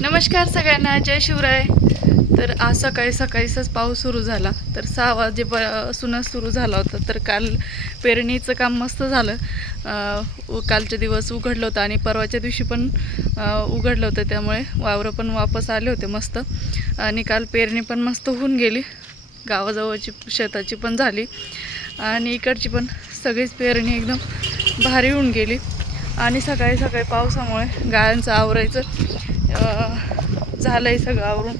नमस्कार सगळ्यांना जय शिवराय. तर आज सकाळी सकाळीच पाऊस सुरू झाला. तर सहा वाजेपासूनच सुरू झाला होता. तर काल पेरणीचं काम मस्त झालं. उ- कालचे दिवस उघडलं होतं आणि परवाच्या दिवशी पण उघडलं होतं. त्यामुळे वावरं पण वापस आले होते मस्त. आणि काल पेरणी पण मस्त होऊन गेली. गावाजवळची शेताची पण झाली. आणि इकडची पण सगळीच पेरणी एकदम भारी होऊन गेली. आणि सकाळी सकाळी पावसामुळे गायांचं आवरायचं. झालं आहे सगळं आवरून.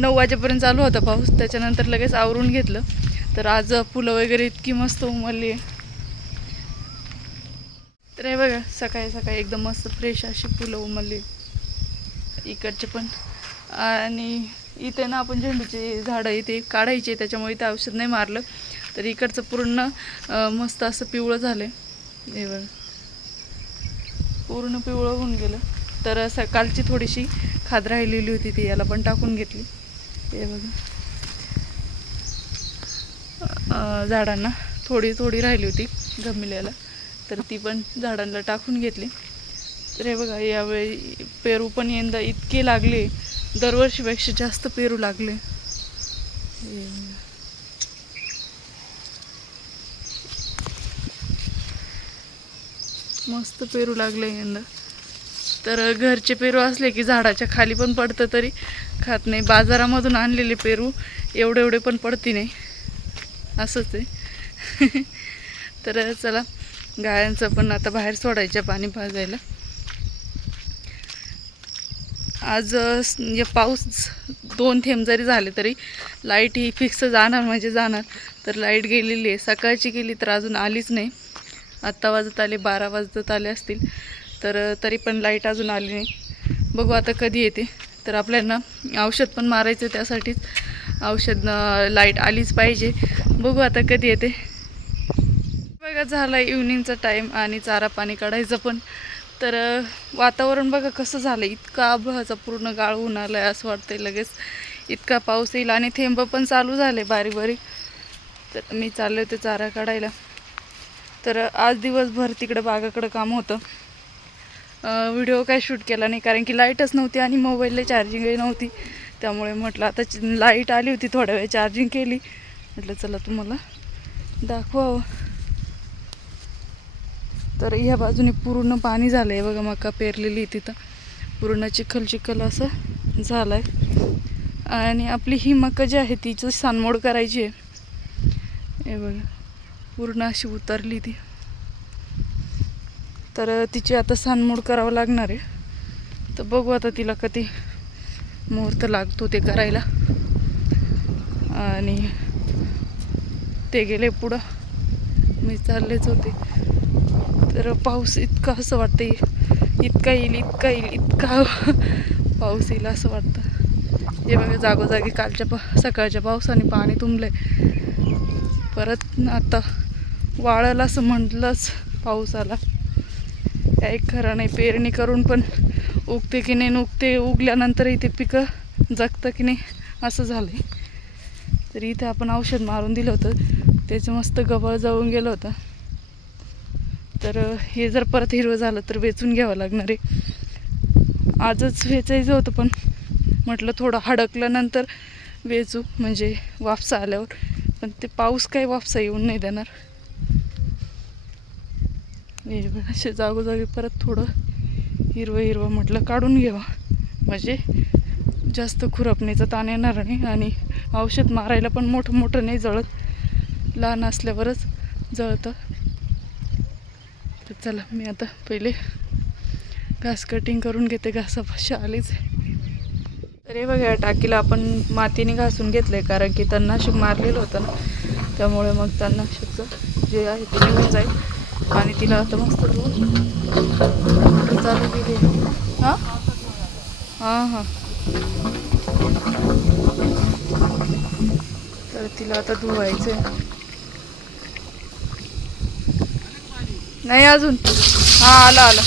नऊ वाजेपर्यंत चालू होता पाऊस त्याच्यानंतर लगेच आवरून घेतलं. तर आज फुलं वगैरे इतकी मस्त उमलली. आहे तर हे बघा सकाळी सकाळी एकदम मस्त फ्रेश अशी फुलं उमलली. इकडचे पण. आणि इथे ना आपण झेंडूचे झाडं इथे काढायचे त्याच्यामुळे इथे औषध नाही मारलं. तर इकडचं पूर्ण मस्त असं पिवळं झालं हे बघा. पूर्ण पिवळं होऊन गेलं. तर सकाळची थोडीशी खाद राहिलेली होती ती याला पण टाकून घेतली. हे बघा. झाडांना थोडी थोडी राहिली होती गमिल्याला तर ती पण झाडांना टाकून घेतली. तर हे बघा यावेळी पेरू पण यंदा इतके लागले. दरवर्षीपेक्षा जास्त पेरू लागले. मस्त पेरू लागले यंदा. तर घरचे पेरू असले की झाडाच्या खाली पण पडतं तरी खात नाही. बाजारामधून आणलेले पेरू एवढे एवढे पण पडती नाही असंच आहे. तर चला गायांचं पण आता बाहेर सोडायचं पाणी भाजायला. आज या पाऊस दोन थेंब जरी झाले तरी लाइट ही फिक्स जाणार म्हणजे जाणार. तर लाइट गेलेली आहे. सकाळची गेली तर अजून आलीच नाही. आत्ता वाजत आले बारा वाजत आले असतील. तर तरी पण लाइट अजून आली नाही. बघू आता कधी येते. तर आपल्याला औषध पण मारायचं त्यासाठीच. औषध लाइट आलीच पाहिजे. बघू आता कधी येते. बघा झाला इव्हनिंगचा टाईम आणि चारा पाणी काढायचं पण. तर वातावरण बघा कसं झालं इतका आभाळाचा पूर्ण गाळ होऊन आला आहे असं वाटतंय लगेच. इतका पाऊस येईल आणि थेंब पण चालू झाले बारीक बारीक तर मी चालले होते चारा काढायला. तर आज दिवसभर तिकडं बागाकडं काम होतं. व्हिडिओ काय शूट केला नाही कारण की लाईटच नव्हती आणि मोबाईलला चार्जिंगही नव्हती. त्यामुळे म्हटलं आता लाइट आली होती थोड्या वेळ चार्जिंग केली. म्हटलं चला तुम्हाला दाखवावं. तर ह्या बाजूने पूर्ण पाणी झालं आहे बघा मका पेरलेली तिथं. पूर्ण चिखल चिखल असं झालं आहे आणि आपली ही मका जी आहे तिचं सानमोड करायची आहे. हे बघा पूर्ण अशी उतरली ती. तर तिची आता सानमोड करावं लागणार आहे. तर बघू आता तिला कधी मुहूर्त लागतो ते करायला. आणि ते गेले पुढं. मी चाललेच होते. तर पाऊस इतका असं वाटतं इतका येईल इतका येईल इतका पाऊस येईल असं वाटतं. हे बघा जागोजागी कालच्या प सकाळच्या पावसाने पाणी तुंबलंय. परत आता वाळायला असं म्हटलंच पाऊस आला. काय खरं नाही पेरणी करून पण उगते की नाही उगते उगल्यानंतर इथे पिकं जगतं की नाही असं झालं आहे तर इथे आपण औषध मारून दिलं होतं. त्याचं मस्त गबळ जाऊन गेलं होतं. तर हे जर परत हिरवं झालं तर वेचून घ्यावं लागणार आहे. आजच वेचायचं होतं पण म्हटलं थोडं हडकल्यानंतर वेचू म्हणजे वापसा आल्यावर. पण ते पाऊस काही वापसा येऊन नाही देणार. असे जागोजागी परत थोडं हिरवं हिरवं म्हटलं काढून घ्यावा. म्हणजे जास्त खुरपणीचा ताण येणार नाही आणि औषध मारायला पण मोठं मोठं नाही जळत. लहान असल्यावरच जळतं. तर चला मी आता पहिले घास कटिंग करून घेते घासापाशी आलीच तर हे बघा टाकीला आपण मातीने घासून घेतलं आहे कारण की तणनाशक मारलेलं होतं ना त्यामुळे मग तणनाशकचं जे आहे ते निघून जाईल. आणि तिला आता मस्त. धुवून चालू केली. हां? हां हां. तर तिला आता धुवायचं आहे नाही अजून. हां आला आला.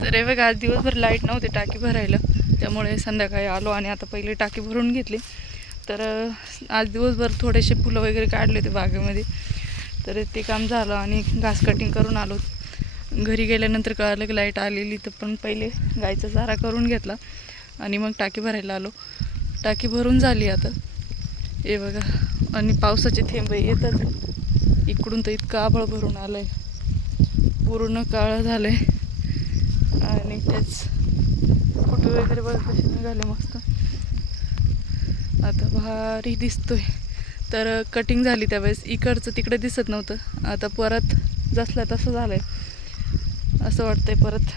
तर बघा आज दिवसभर लाइट नव्हते टाकी भरायला. त्यामुळे संध्याकाळी आलो आणि आता पहिले टाकी भरून घेतली. तर आज दिवसभर थोडेसे फुलं वगैरे काढले होते बागेमध्ये. तर ते काम झालं आणि घास कटिंग करून आलो. घरी गेल्यानंतर कळालं की लाइट आलेली तर पण पहिले गायचा चारा करून घेतला आणि मग टाकी भरायला आलो. टाकी भरून झाली आता. हे बघा आणि पावसाचे थेंब येतात इकडून तर इतकं आबळ भरून आलं आहे पूर्ण काळं झालं आहे आणि तेच फोटो वगैरे बघा कसे निघाले मस्त. आता भारी दिसतोय. तर कटिंग झाली त्यावेळेस. इकडचं तिकडे दिसत नव्हतं. आता परत जसलं तसं झालं आहे असं वाटतंय परत.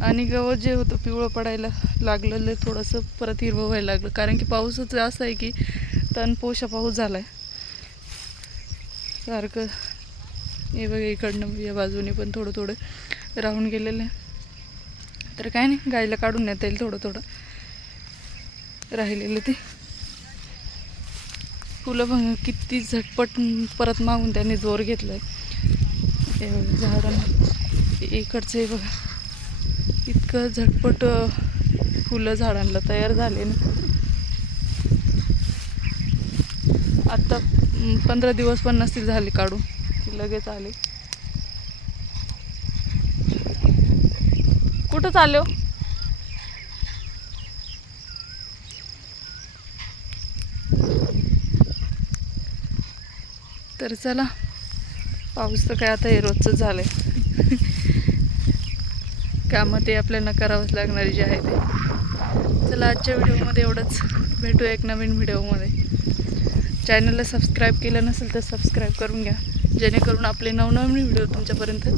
आणि गवत जे होतं पिवळं पडायला लागलेलं थोडंसं परत हिरवं व्हायला लागलं. कारण की पाऊसच असं आहे की तणपोशा पाऊस झाला आहे सारखं. हे बघा इकडनं या बाजूने पण थोडं थोडं राहून गेलेलं आहे. तर काय नाही गायला काढून नेता येईल थोडं थोडं राहिलेलं ते. फुलं बघ किती झटपट परत मागून त्यांनी जोर घेतलाय. आहे झाडांना इकडचं बघा. इतकं झटपट फुलं झाडांना तयार झाले ना. आत्ता पंधरा दिवस पण नसतील झाले काढून की लगेच आले. कुठं चालले हो? तर चला पाऊस तर काय आता हे रोजचं झालं आहे कामं ते आपल्याला करावंच लागणारे जे आहे ते. चला आजच्या व्हिडिओमध्ये एवढंच. भेटू एक नवीन व्हिडिओमध्ये. चॅनलला सबस्क्राईब केलं नसेल तर सबस्क्राईब करून घ्या. जेणेकरून आपले नवनवीन व्हिडिओ तुमच्यापर्यंत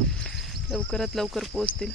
लवकरात लवकर पोहोचतील.